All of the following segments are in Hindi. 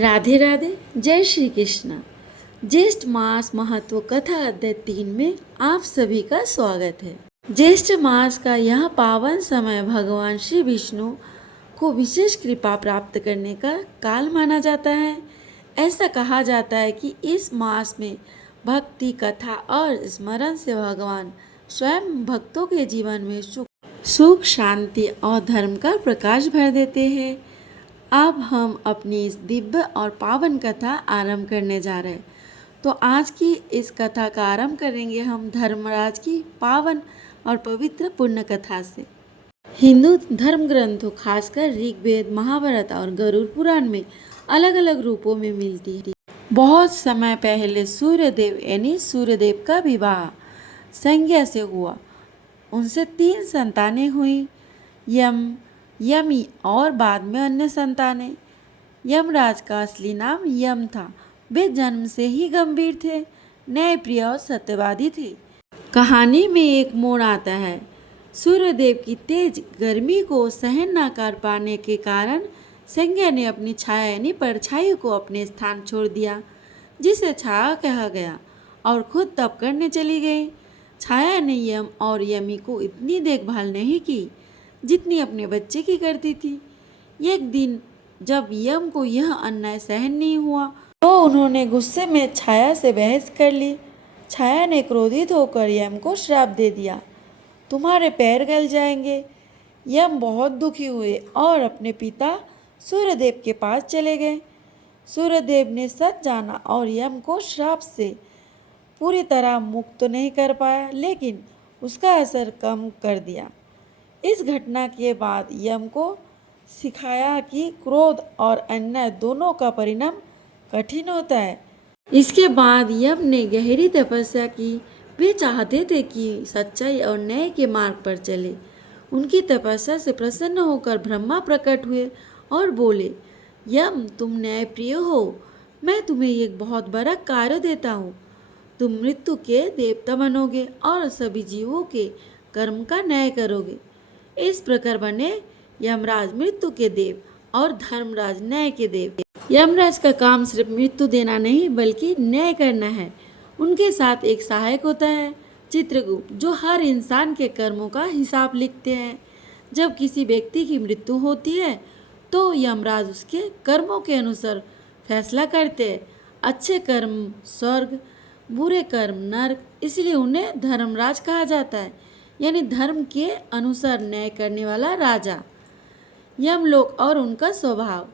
राधे राधे। जय श्री कृष्ण। ज्येष्ठ मास महत्व कथा अध्याय 3 में आप सभी का स्वागत है। ज्येष्ठ मास का यह पावन समय भगवान श्री विष्णु को विशेष कृपा प्राप्त करने का काल माना जाता है। ऐसा कहा जाता है कि इस मास में भक्ति कथा और स्मरण से भगवान स्वयं भक्तों के जीवन में सुख शांति और धर्म का प्रकाश भर देते हैं। अब हम अपनी इस दिव्य और पावन कथा आरंभ करने जा रहे हैं। तो आज की इस कथा का आरंभ करेंगे हम धर्मराज की पावन और पवित्र पुण्य कथा से। हिंदू धर्म ग्रंथों खासकर ऋग्वेद, महाभारत और गरुड़ पुराण में अलग अलग रूपों में मिलती है। बहुत समय पहले सूर्यदेव यानी सूर्यदेव का विवाह संज्ञा से हुआ। उनसे 3 संतानें हुई, यम, यमी और बाद में अन्य संतानें। यमराज का असली नाम यम था। वे जन्म से ही गंभीर थे, न्यायप्रिय और सत्यवादी थे। कहानी में एक मोड़ आता है। सूर्यदेव की तेज गर्मी को सहन न कर पाने के कारण संज्ञा ने अपनी छाया यानी परछाई को अपने स्थान छोड़ दिया, जिसे छाया कहा गया, और खुद तप करने चली गई। छाया ने यम और यमी को इतनी देखभाल नहीं की जितनी अपने बच्चे की करती थी। एक दिन जब यम को यह अन्याय सहन नहीं हुआ तो उन्होंने गुस्से में छाया से बहस कर ली। छाया ने क्रोधित होकर यम को श्राप दे दिया, तुम्हारे पैर गल जाएंगे। यम बहुत दुखी हुए और अपने पिता सूर्यदेव के पास चले गए। सूर्यदेव ने सच जाना और यम को श्राप से पूरी तरह मुक्त नहीं कर पाया, लेकिन उसका असर कम कर दिया। इस घटना के बाद यम को सिखाया कि क्रोध और अन्याय दोनों का परिणाम कठिन होता है। इसके बाद यम ने गहरी तपस्या की। वे चाहते थे कि सच्चाई और न्याय के मार्ग पर चले। उनकी तपस्या से प्रसन्न होकर ब्रह्मा प्रकट हुए और बोले, यम, तुम न्यायप्रिय हो। मैं तुम्हें एक बहुत बड़ा कार्य देता हूँ। तुम मृत्यु के देवता बनोगे और सभी जीवों के कर्म का न्याय करोगे। इस प्रकार बने यमराज मृत्यु के देव और धर्मराज न्याय के देव। यमराज का काम सिर्फ मृत्यु देना नहीं बल्कि न्याय करना है। उनके साथ एक सहायक होता है, चित्रगुप्त, जो हर इंसान के कर्मों का हिसाब लिखते हैं। जब किसी व्यक्ति की मृत्यु होती है तो यमराज उसके कर्मों के अनुसार फैसला करते हैं। अच्छे कर्म स्वर्ग, बुरे कर्म नरक, इसलिए उन्हें धर्मराज कहा जाता है, यानी धर्म के अनुसार न्याय करने वाला राजा। यमलोक और उनका स्वभाव।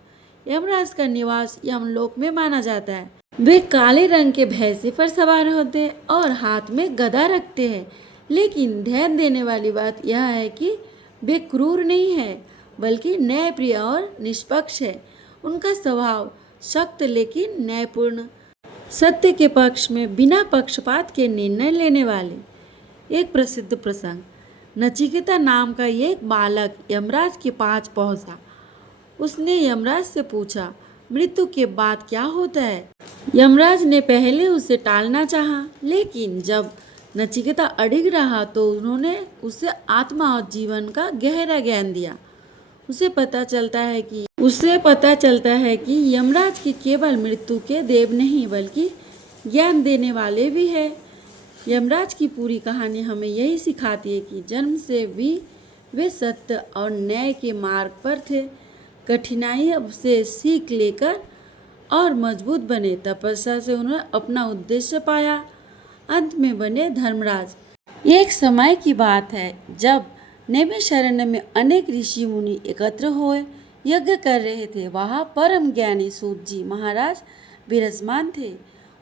यमराज का निवास यमलोक में माना जाता है। वे काले रंग के भैंसे पर सवार होते हैं और हाथ में गदा रखते हैं। लेकिन ध्यान देने वाली बात यह है कि वे क्रूर नहीं है बल्कि न्यायप्रिय और निष्पक्ष है। उनका स्वभाव सख्त लेकिन न्यायपूर्ण, सत्य के पक्ष में बिना पक्षपात के निर्णय लेने वाले। एक प्रसिद्ध प्रसंग। नचिकेता नाम का एक बालक यमराज के पास पहुंचा। उसने यमराज से पूछा, मृत्यु के बाद क्या होता है? यमराज ने पहले उसे टालना चाहा, लेकिन जब नचिकेता अड़िग रहा तो उन्होंने उसे आत्मा और जीवन का गहरा ज्ञान दिया। उसे पता चलता है कि यमराज की केवल मृत्यु के देव नहीं बल्कि ज्ञान देने वाले भी है। यमराज की पूरी कहानी हमें यही सिखाती है कि जन्म से भी वे सत्य और न्याय के मार्ग पर थे। कठिनाई से सीख लेकर और मजबूत बने। तपस्या से उन्होंने अपना उद्देश्य पाया। अंत में बने धर्मराज। एक समय की बात है जब नैमिषारण्य में अनेक ऋषि मुनि एकत्र हुए यज्ञ कर रहे थे। वहाँ परम ज्ञानी सूत जी महाराज विराजमान थे।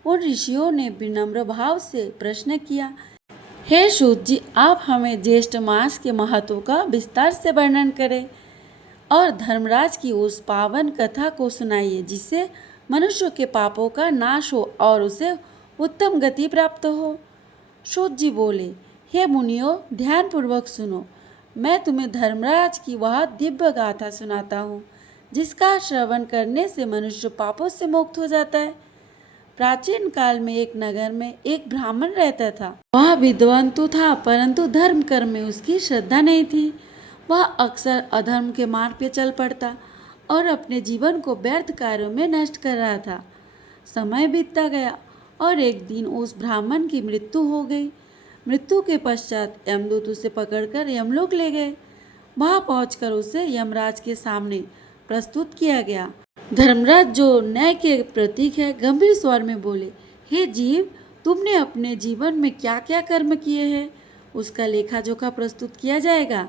उन ऋषियों ने विनम्र भाव से प्रश्न किया, हे सूत जी, आप हमें ज्येष्ठ मास के महत्व का विस्तार से वर्णन करें और धर्मराज की उस पावन कथा को सुनाइए जिससे मनुष्य के पापों का नाश हो और उसे उत्तम गति प्राप्त हो। सूत जी बोले, हे मुनियों, ध्यानपूर्वक सुनो। मैं तुम्हें धर्मराज की वह दिव्य गाथा सुनाता हूँ जिसका श्रवण करने से मनुष्य पापों से मुक्त हो जाता है। प्राचीन काल में एक नगर में एक ब्राह्मण रहता था। वह विद्वान तो था परंतु धर्म कर्म में उसकी श्रद्धा नहीं थी। वह अक्सर अधर्म के मार्ग पे चल पड़ता और अपने जीवन को व्यर्थ कार्यों में नष्ट कर रहा था। समय बीतता गया और एक दिन उस ब्राह्मण की मृत्यु हो गई। मृत्यु के पश्चात यमदूत उसे पकड़कर यमलोक ले गए। वहां पहुंचकर उसे यमराज के सामने प्रस्तुत किया गया। धर्मराज, जो न्याय के प्रतीक है, गंभीर स्वर में बोले, हे जीव, तुमने अपने जीवन में क्या क्या कर्म किए हैं, उसका लेखा जोखा प्रस्तुत किया जाएगा।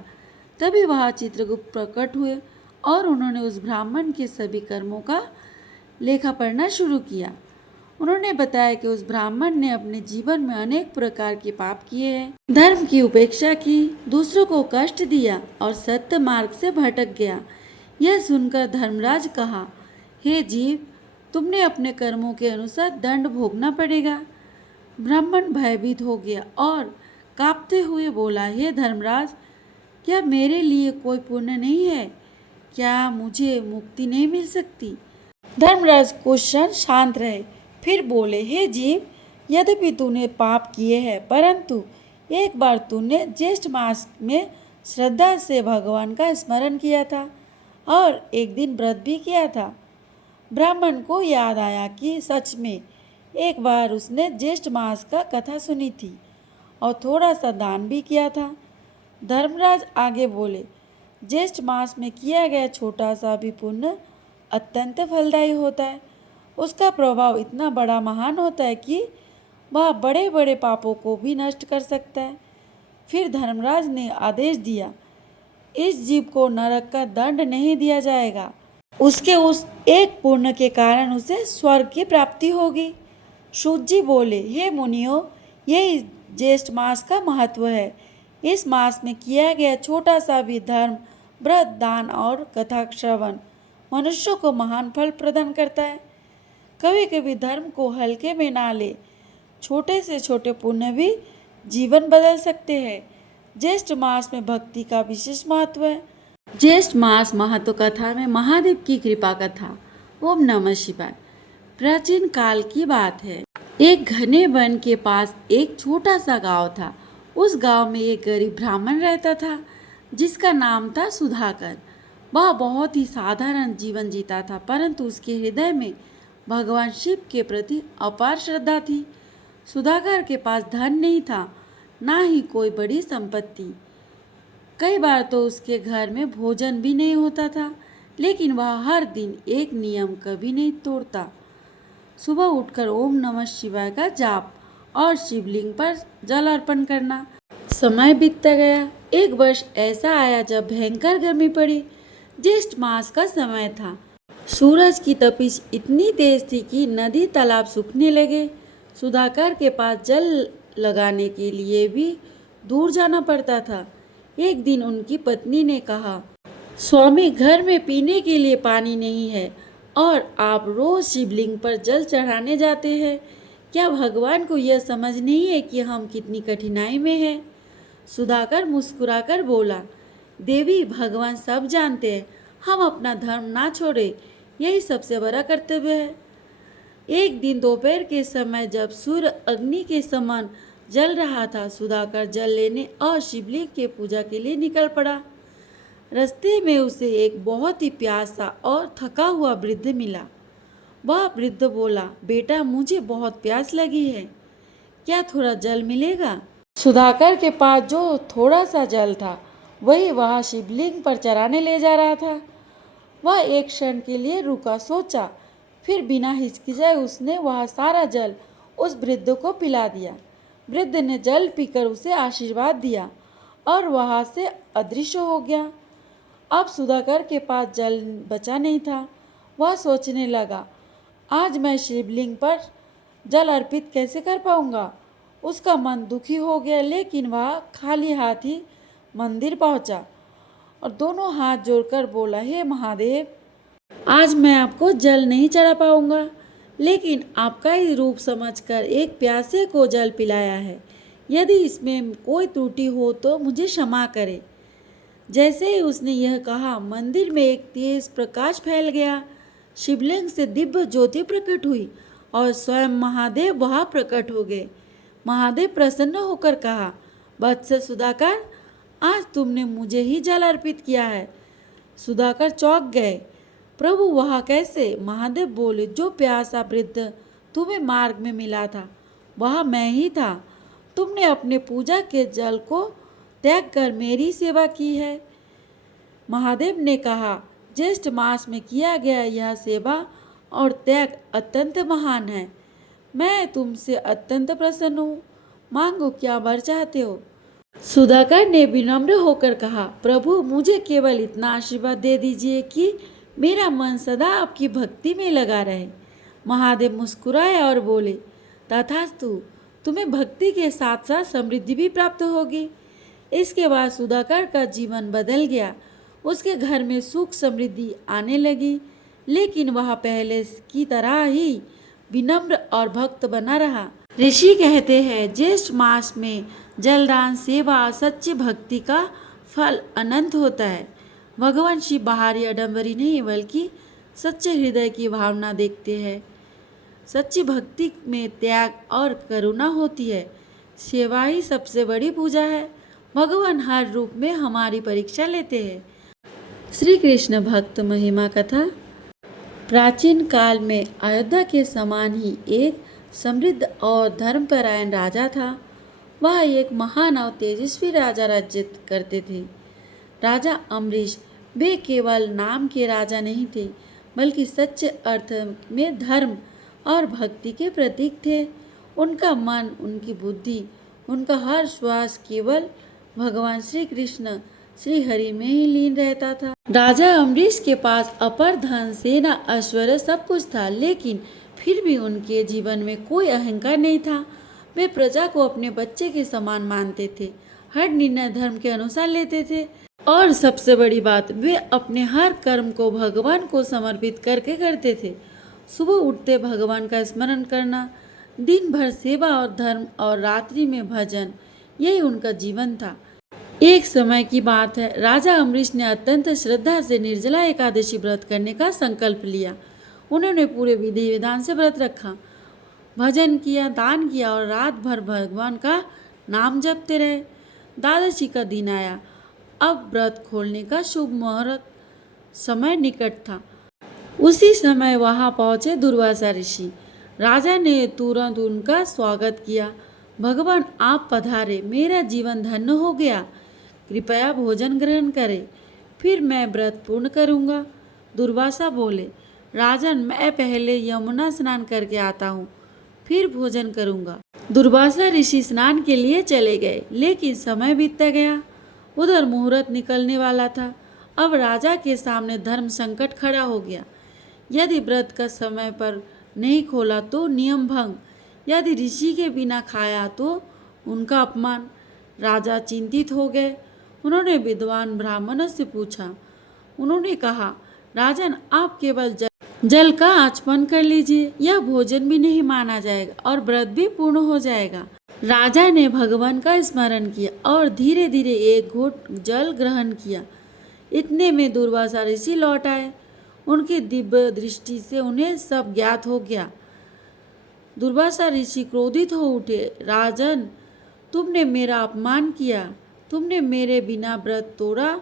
तभी वहाँ चित्रगुप्त प्रकट हुए और उन्होंने उस ब्राह्मण के सभी कर्मों का लेखा पढ़ना शुरू किया। उन्होंने बताया कि उस ब्राह्मण ने अपने जीवन में अनेक प्रकार के पाप किए हैं, धर्म की उपेक्षा की, दूसरों को कष्ट दिया और सत्य मार्ग से भटक गया। यह सुनकर धर्मराज कहा, हे जीव, तुमने अपने कर्मों के अनुसार दंड भोगना पड़ेगा। ब्राह्मण भयभीत हो गया और कांपते हुए बोला, हे धर्मराज, क्या मेरे लिए कोई पुण्य नहीं है? क्या मुझे मुक्ति नहीं मिल सकती? धर्मराज कुछ क्षण शांत रहे, फिर बोले, हे जीव, यद्यपि तूने पाप किए हैं, परंतु एक बार तूने ज्येष्ठ मास में श्रद्धा से भगवान का स्मरण किया था और एक दिन व्रत भी किया था। ब्राह्मण को याद आया कि सच में एक बार उसने ज्येष्ठ मास का कथा सुनी थी और थोड़ा सा दान भी किया था। धर्मराज आगे बोले, ज्येष्ठ मास में किया गया छोटा सा भी पुण्य अत्यंत फलदायी होता है। उसका प्रभाव इतना बड़ा महान होता है कि वह बड़े बड़े पापों को भी नष्ट कर सकता है। फिर धर्मराज ने आदेश दिया, इस जीव को नरक का दंड नहीं दिया जाएगा, उसके उस एक पुण्य के कारण उसे स्वर्ग की प्राप्ति होगी। सूत जी बोले, हे मुनियों, यही ज्येष्ठ मास का महत्व है। इस मास में किया गया छोटा सा भी धर्म, व्रत, दान और कथा श्रवण मनुष्यों को महान फल प्रदान करता है। कभी कभी धर्म को हल्के में ना ले, छोटे से छोटे पुण्य भी जीवन बदल सकते हैं। ज्येष्ठ मास में भक्ति का विशेष महत्व है। ज्येष्ठ मास महत्व कथा में महादेव की कृपा कथा। ओम नमः शिवाय। प्राचीन काल की बात है। एक घने वन के पास एक छोटा सा गांव था। उस गांव में एक गरीब ब्राह्मण रहता था जिसका नाम था सुधाकर। वह बहुत ही साधारण जीवन जीता था, परंतु उसके हृदय में भगवान शिव के प्रति अपार श्रद्धा थी। सुधाकर के पास धन नहीं था, ना ही कोई बड़ी संपत्ति। कई बार तो उसके घर में भोजन भी नहीं होता था, लेकिन वह हर दिन एक नियम कभी नहीं तोड़ता। सुबह उठकर ओम नमः शिवाय का जाप और शिवलिंग पर जल अर्पण करना। समय बीतता गया। एक वर्ष ऐसा आया जब भयंकर गर्मी पड़ी। ज्येष्ठ मास का समय था। सूरज की तपिश इतनी तेज थी कि नदी तालाब सूखने लगे। सुधाकर के पास जल लगाने के लिए भी दूर जाना पड़ता था। एक दिन उनकी पत्नी ने कहा, स्वामी, घर में पीने के लिए पानी नहीं है और आप रोज शिवलिंग पर जल चढ़ाने जाते हैं। क्या भगवान को यह समझ नहीं है कि हम कितनी कठिनाई में हैं? सुधाकर मुस्कुराकर बोला, देवी, भगवान सब जानते हैं, हम अपना धर्म ना छोड़े, यही सबसे बड़ा कर्तव्य है। एक दिन दोपहर के समय जब सूर्य अग्नि के समान जल रहा था, सुधाकर जल लेने और शिवलिंग के पूजा के लिए निकल पड़ा। रास्ते में उसे एक बहुत ही प्यासा और थका हुआ वृद्ध मिला। वह वृद्ध बोला, बेटा, मुझे बहुत प्यास लगी है, क्या थोड़ा जल मिलेगा? सुधाकर के पास जो थोड़ा सा जल था वही वह शिवलिंग पर चढ़ाने ले जा रहा था। वह एक क्षण के लिए रुका, सोचा, फिर बिना हिचकिचाए उसने वह सारा जल उस वृद्ध को पिला दिया। वृद्ध ने जल पीकर उसे आशीर्वाद दिया और वहाँ से अदृश्य हो गया। अब सुधाकर के पास जल बचा नहीं था। वह सोचने लगा, आज मैं शिवलिंग पर जल अर्पित कैसे कर पाऊंगा। उसका मन दुखी हो गया, लेकिन वह खाली हाथ ही मंदिर पहुंचा और दोनों हाथ जोड़कर बोला, हे महादेव, आज मैं आपको जल नहीं चढ़ा पाऊंगा, लेकिन आपका ही रूप समझकर एक प्यासे को जल पिलाया है। यदि इसमें कोई त्रुटि हो तो मुझे क्षमा करें। जैसे ही उसने यह कहा, मंदिर में एक तेज प्रकाश फैल गया। शिवलिंग से दिव्य ज्योति प्रकट हुई और स्वयं महादेव वहाँ प्रकट हो गए। महादेव प्रसन्न होकर कहा, वत्स सुधाकर, आज तुमने मुझे ही जल अर्पित किया है। सुधाकर चौंक गए। प्रभु वह कैसे? महादेव बोले, जो प्यासा वृद्ध तुम्हें मार्ग में मिला था वह मैं ही था। तुमने अपने पूजा के जल को त्याग कर मेरी सेवा की है। महादेव ने कहा, ज्येष्ठ मास में किया गया यह सेवा और त्याग अत्यंत महान है। मैं तुमसे अत्यंत प्रसन्न हूँ। मांगो, क्या वर चाहते हो? सुधाकर ने विनम्र होकर कहा, प्रभु मुझे केवल इतना आशीर्वाद दे दीजिए कि मेरा मन सदा आपकी भक्ति में लगा रहे। महादेव मुस्कुराए और बोले, तथास्तु, तुम्हें भक्ति के साथ साथ समृद्धि भी प्राप्त होगी। इसके बाद सुधाकर का जीवन बदल गया। उसके घर में सुख समृद्धि आने लगी, लेकिन वह पहले की तरह ही विनम्र और भक्त बना रहा। ऋषि कहते हैं, ज्येष्ठ मास में जलदान, सेवा और सच्ची भक्ति का फल अनंत होता है। भगवान शिव बाहरी आडंबरी नहीं बल्कि सच्चे हृदय की भावना देखते हैं। सच्ची भक्ति में त्याग और करुणा होती है। सेवा ही सबसे बड़ी पूजा है। भगवान हर रूप में हमारी परीक्षा लेते हैं। श्री कृष्ण भक्त महिमा कथा। प्राचीन काल में अयोध्या के समान ही एक समृद्ध और धर्मपरायण राजा था। वह एक महान और तेजस्वी राजा राज्य करते थे। राजा अम्बरीश, वे केवल नाम के राजा नहीं थे बल्कि सच्चे अर्थ में धर्म और भक्ति के प्रतीक थे। उनका मन, उनकी बुद्धि, उनका हर श्वास केवल भगवान श्री कृष्ण श्री हरि में ही लीन रहता था। राजा अम्बरीश के पास अपर धन, सेना, ऐश्वर्य सब कुछ था, लेकिन फिर भी उनके जीवन में कोई अहंकार नहीं था। वे प्रजा को अपने बच्चे के समान मानते थे, हर निर्णय धर्म के अनुसार लेते थे और सबसे बड़ी बात, वे अपने हर कर्म को भगवान को समर्पित करके करते थे। सुबह उठते भगवान का स्मरण करना, दिन भर सेवा और धर्म और रात्रि में भजन, यही उनका जीवन था। एक समय की बात है, राजा अम्बरीश ने अत्यंत श्रद्धा से निर्जला एकादशी व्रत करने का संकल्प लिया। उन्होंने पूरे विधि विधान से व्रत रखा, भजन किया, दान किया और रात भर भगवान का नाम जपते रहे। द्वादशी का दिन आया। अब व्रत खोलने का शुभ मुहूर्त समय निकट था। उसी समय वहां पहुंचे दुर्वासा ऋषि। राजा ने तुरंत उनका स्वागत किया। भगवान, आप पधारे, मेरा जीवन धन्य हो गया। कृपया भोजन ग्रहण करें, फिर मैं व्रत पूर्ण करूंगा। दुर्वासा बोले, राजन, मैं पहले यमुना स्नान करके आता हूँ, फिर भोजन करूंगा। दुर्वासा ऋषि स्नान के लिए चले गए, लेकिन समय बीतता गया। उधर मुहूर्त निकलने वाला था। अब राजा के सामने धर्म संकट खड़ा हो गया। यदि व्रत का समय पर नहीं खोला तो नियम भंग, यदि ऋषि के बिना खाया तो उनका अपमान। राजा चिंतित हो गए। उन्होंने विद्वान ब्राह्मणों से पूछा। उन्होंने कहा, राजन, आप केवल जल का आचमन कर लीजिए, यह भोजन भी नहीं माना जाएगा और व्रत भी पूर्ण हो जाएगा। राजा ने भगवान का स्मरण किया और धीरे धीरे एक घूंट जल ग्रहण किया। इतने में दुर्वासा ऋषि लौट आए। उनकी दिव्य दृष्टि से उन्हें सब ज्ञात हो गया। दुर्वासा ऋषि क्रोधित हो उठे, राजन, तुमने मेरा अपमान किया, तुमने मेरे बिना व्रत तोड़ा।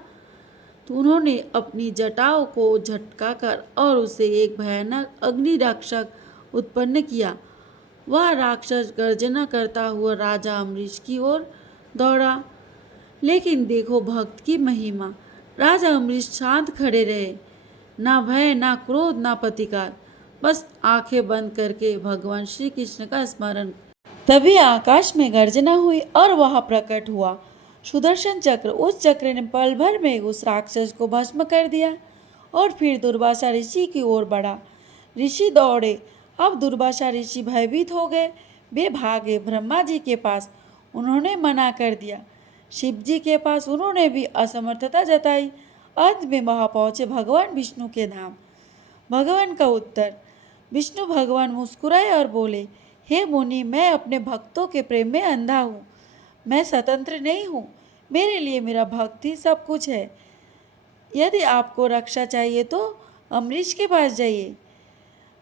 तो उन्होंने अपनी जटाओं को झटकाकर और उसे एक भयानक अग्नि राक्षस उत्पन्न किया। वह राक्षस गर्जना करता हुआ राजा अम्बरीश की ओर दौड़ा। लेकिन देखो भक्त की महिमा, राजा अम्बरीश शांत खड़े रहे, ना भय, ना क्रोध, ना प्रतिकार, बस आंखें बंद करके भगवान श्री कृष्ण का स्मरण। तभी आकाश में गर्जना हुई और वह प्रकट हुआ सुदर्शन चक्र। उस चक्र ने पल भर में उस राक्षस को भस्म कर दिया और फिर दुर्वासा ऋषि की ओर बढ़ा। ऋषि दौड़े। अब दुर्वासा ऋषि भयभीत हो गए। वे भागे ब्रह्मा जी के पास, उन्होंने मना कर दिया। शिव जी के पास उन्होंने भी असमर्थता जताई। अंत में वहां पहुंचे भगवान विष्णु के धाम। भगवान का उत्तर। विष्णु भगवान मुस्कुराए और बोले, हे मुनि, मैं अपने भक्तों के प्रेम में अंधा हूँ। मैं स्वतंत्र नहीं हूँ। मेरे लिए मेरा भक्त ही सब कुछ है। यदि आपको रक्षा चाहिए तो अम्बरीश के पास जाइए।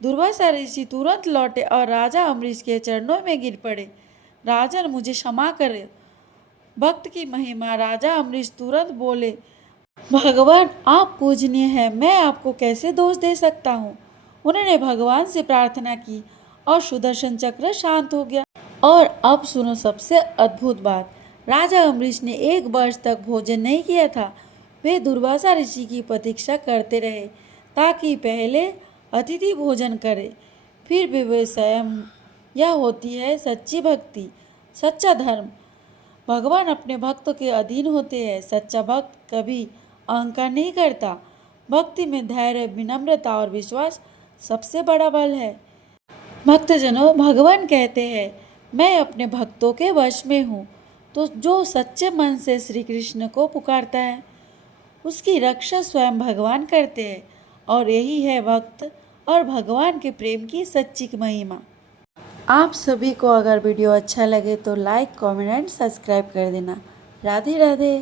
दुर्वासा ऋषि तुरंत लौटे और राजा अम्बरीश के चरणों में गिर पड़े। राजन, मुझे क्षमा करें। भक्त की महिमा। राजा अम्बरीश तुरंत बोले, भगवान आप पूजनीय हैं, मैं आपको कैसे दोष दे सकता हूँ। उन्होंने भगवान से प्रार्थना की और सुदर्शन चक्र शांत हो गया। और अब सुनो सबसे अद्भुत बात। राजा अम्बरीश ने 1 वर्ष तक भोजन नहीं किया था। वे दुर्वासा ऋषि की प्रतीक्षा करते रहे ताकि पहले अतिथि भोजन करे, फिर भी वे स्वयं। यह होती है सच्ची भक्ति, सच्चा धर्म। भगवान अपने भक्तों के अधीन होते हैं। सच्चा भक्त कभी अहंकार नहीं करता। भक्ति में धैर्य, विनम्रता और विश्वास सबसे बड़ा बल है। भक्तजनों, भगवान कहते हैं, मैं अपने भक्तों के वश में हूँ। तो जो सच्चे मन से श्री कृष्ण को पुकारता है, उसकी रक्षा स्वयं भगवान करते हैं। और यही है भक्त और भगवान के प्रेम की सच्ची महिमा। आप सभी को अगर वीडियो अच्छा लगे तो लाइक, कमेंट एंड सब्सक्राइब कर देना। राधे राधे।